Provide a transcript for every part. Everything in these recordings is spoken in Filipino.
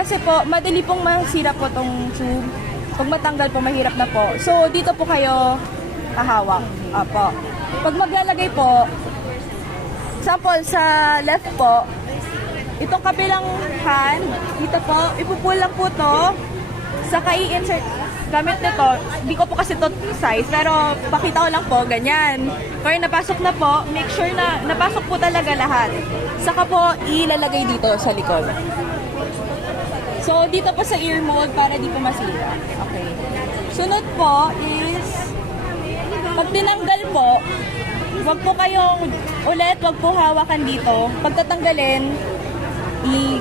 kasi po, madali pong masira po tong tube. Pag matanggal po, mahirap na po. So, dito po kayo hahawak. Opo. Pag maglalagay po, sample sa left po, itong kabilang hand, dito po, ipupull lang po to. Saka i-insert gamit nito. Hindi ko po kasi to size, pero pakita ko lang po, ganyan. Kaya napasok na po, make sure na napasok po talaga lahat. Saka po, ilalagay dito sa likod. So, dito po sa ear mold para di po masira. Okay. Sunod po is, pag tinanggal po, wag po kayong wag po hawakan dito. Pag tatanggalin,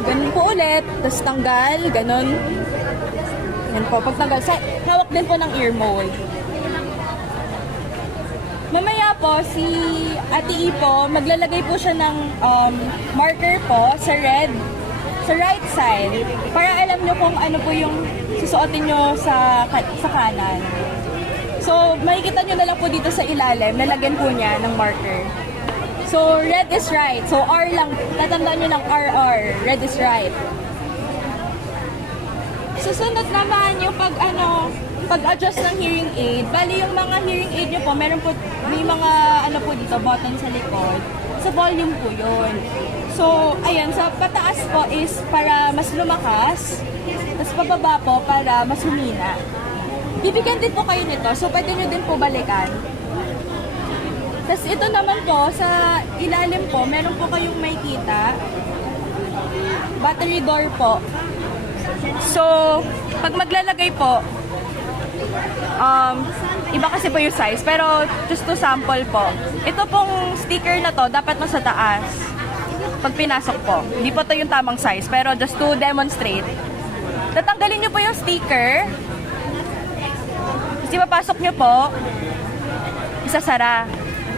ganun po ulit, tapos tanggal, ganun. Yan po, pag tanggal, hawak din po ng ear mold. Mamaya po, si Ate E po, maglalagay po siya ng marker po sa red, sa right side, para alam nyo kung ano po yung susuotin nyo sa kanan. So, makikita nyo na lang po dito sa ilalim, nalagyan po niya ng marker. So, red is right. So, R lang, tatandaan nyo ng RR, red is right. Susunod naman yung pag-adjust ng hearing aid. Bali yung mga hearing aid nyo po, may mga dito, button sa likod. Sa volume po yun. So, ayan, sa pataas po is para mas lumakas. Tapos pababa po para mas humina. Bibigyan din po kayo nito. So, pwede nyo din po balikan. Tapos ito naman po, sa ilalim po, meron po kayong makikita. Battery door po. So, pag maglalagay po, iba kasi po yung size, pero just to sample po. Ito pong sticker na to, dapat nasa taas. Pag pinasok po. Hindi po to yung tamang size, pero just to demonstrate. Tatanggalin nyo po yung sticker. Kasi papasok nyo po, isasara.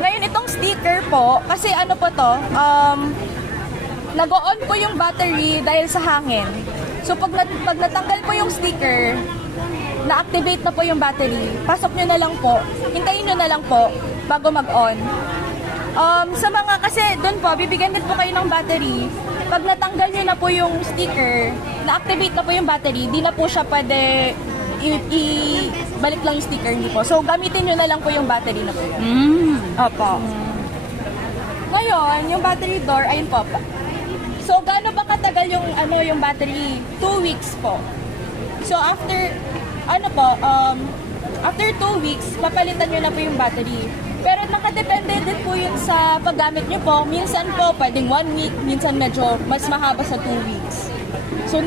Ngayon, itong sticker po, kasi ano po to, nag-on po yung battery dahil sa hangin. So, pag natanggal po yung sticker, na-activate na po yung battery, pasok nyo na lang po, hintayin nyo na lang po bago mag-on. Sa mga, kasi doon po, bibigyan din po kayo ng battery. Pag natanggal nyo na po yung sticker, na-activate na po yung battery, di na po siya pwede balik lang yung sticker, hindi po. So, gamitin nyo na lang po yung battery na po yun. Opo. Ngayon, yung battery door, ayun po. So, gaano ba katagal yung battery? 2 weeks po. So, after 2 weeks, papalitan nyo na po yung battery. Pero nakadepende din po yun sa paggamit nyo po. Minsan po, pwedeng 1 week, minsan medyo mas mahaba sa 2 weeks. So,